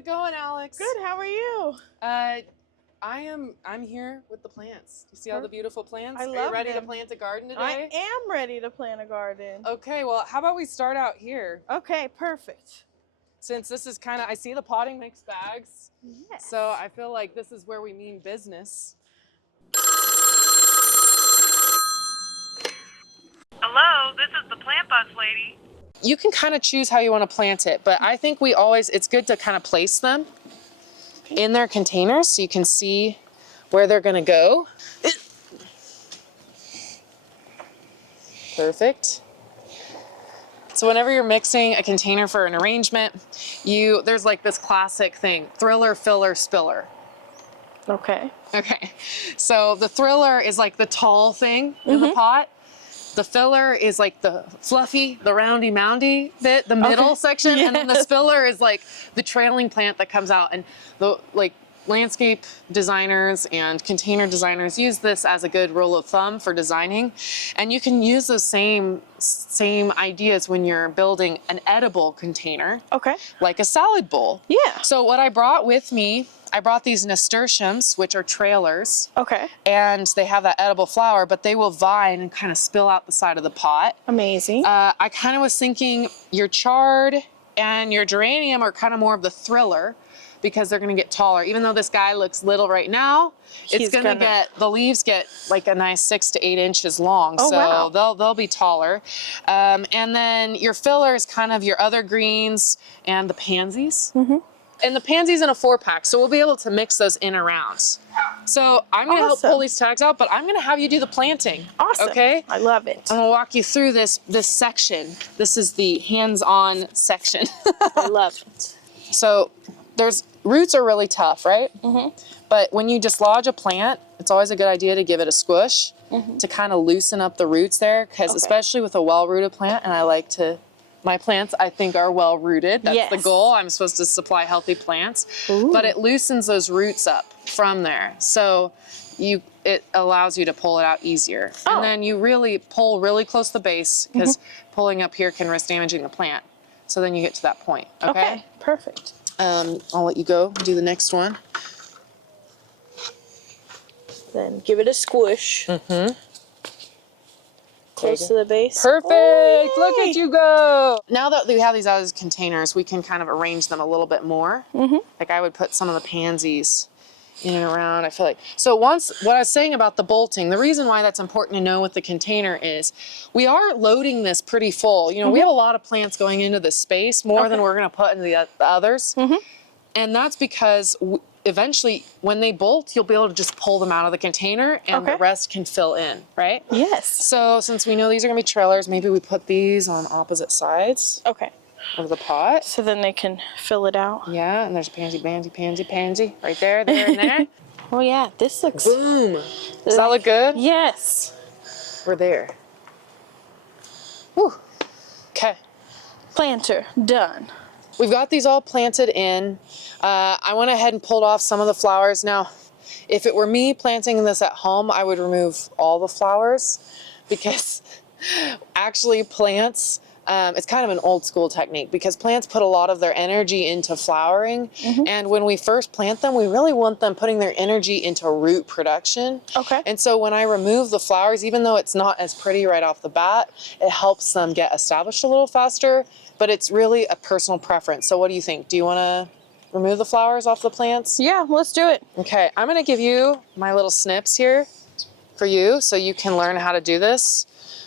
it going, Alex? Good, how are you? I'm here with the plants. You see all the beautiful plants? I Are love you ready them. to plant a garden today? I am ready to plant a garden. Okay, well, how about we start out here? Okay, perfect. Since this is kind of, I see the potting mix bags. Yes. So I feel like this is where we mean business. Hello, this is the plant bus lady. You can kind of choose how you want to plant it, but I think it's good to kind of place them in their containers so you can see where they're going to go. Perfect. So whenever you're mixing a container for an arrangement, there's like this classic thing, thriller, filler, spiller. Okay. Okay, so the thriller is like the tall thing in the pot. The filler is like the fluffy, the roundy moundy bit, the middle section, and then the spiller is like the trailing plant that comes out. And the landscape designers and container designers use this as a good rule of thumb for designing. And you can use those same ideas when you're building an edible container. Okay. Like a salad bowl. Yeah. So what I brought with me, I brought these nasturtiums, which are trailers. Okay. And they have that edible flower, but they will vine and kind of spill out the side of the pot. Amazing. I kind of was thinking your chard and your geranium are kind of more of the thriller because they're going to get taller. Even though this guy looks little right now, the leaves get like a nice 6 to 8 inches long. Oh, so wow. they'll be taller. And then your filler is kind of your other greens and the pansies. And the pansies in a 4-pack, so we'll be able to mix those in around. So I'm gonna help pull these tags out, but I'm gonna have you do the planting. Awesome. Okay? I love it. I'm gonna walk you through this section. This is the hands-on section. I love it. So roots are really tough, right? But when you dislodge a plant, it's always a good idea to give it a squish to kind of loosen up the roots there, because especially with a well-rooted plant, and my plants, I think, are well rooted. That's the goal. I'm supposed to supply healthy plants. But it loosens those roots up from there. So it allows you to pull it out easier. And then you really pull really close to the base, because pulling up here can risk damaging the plant. So then you get to that point. Okay, perfect. I'll let you go do the next one. Then give it a squish. Close to the base. Perfect. Oh, look at you go. Now that we have these out as containers, we can kind of arrange them a little bit more. Like I would put some of the pansies in and around. I feel like, so what I was saying about the bolting, the reason why that's important to know with the container is we are loading this pretty full. You know, we have a lot of plants going into this space, more than we're going to put into the others. And that's because eventually when they bolt, you'll be able to just pull them out of the container and the rest can fill in, right? Yes. So since we know these are gonna be trailers, maybe we put these on opposite sides of the pot. So then they can fill it out. Yeah, and there's pansy, pansy, right there, there, and there. Oh yeah, this looks... Boom. Does that look good? Yes. We're there. Whew. Okay. Planter, done. We've got these all planted in. I went ahead and pulled off some of the flowers. Now, if it were me planting this at home, I would remove all the flowers because actually plants, it's kind of an old school technique because plants put a lot of their energy into flowering. And when we first plant them, we really want them putting their energy into root production. And so when I remove the flowers, even though it's not as pretty right off the bat, it helps them get established a little faster. But it's really a personal preference. So what do you think? Do you want to remove the flowers off the plants? Yeah, let's do it. Okay, I'm gonna give you my little snips here for you so you can learn how to do this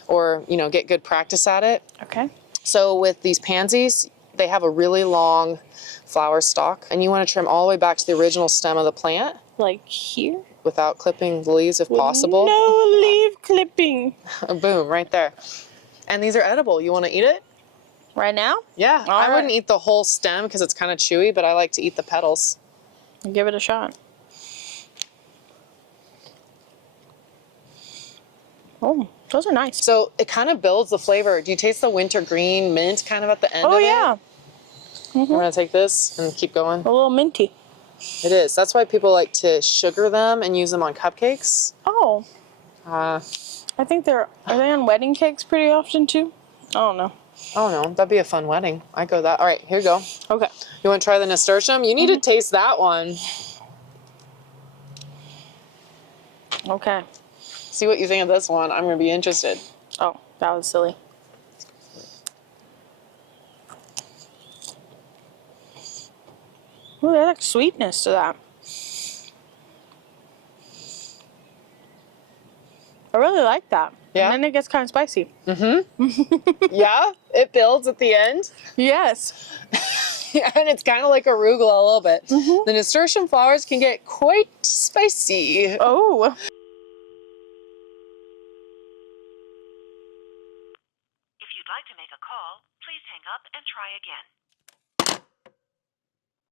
or, you know, get good practice at it. Okay. So with these pansies, they have a really long flower stalk and you want to trim all the way back to the original stem of the plant. Like here? Without clipping the leaves if possible. No leaf clipping. Boom, right there. And these are edible. You want to eat it? Right now? Yeah, I wouldn't eat the whole stem because it's kind of chewy, but I like to eat the petals. Give it a shot. Oh, those are nice. So it kind of builds the flavor. Do you taste the wintergreen mint kind of at the end of it? Oh, yeah. We're going to take this and keep going. A little minty. It is. That's why people like to sugar them and use them on cupcakes. Oh. I think are they on wedding cakes pretty often too? I don't know. Oh no, that'd be a fun wedding. I go that. All right, here you go. Okay. You want to try the nasturtium? You need to taste that one. Okay. See what you think of this one. I'm gonna be interested. Oh, that was silly. Ooh, there's like sweetness to that. I really like that. Yeah? And then it gets kind of spicy. Yeah, it builds at the end. Yes. And it's kind of like arugula a little bit. The nasturtium flowers can get quite spicy. Oh. If you'd like to make a call, please hang up and try again.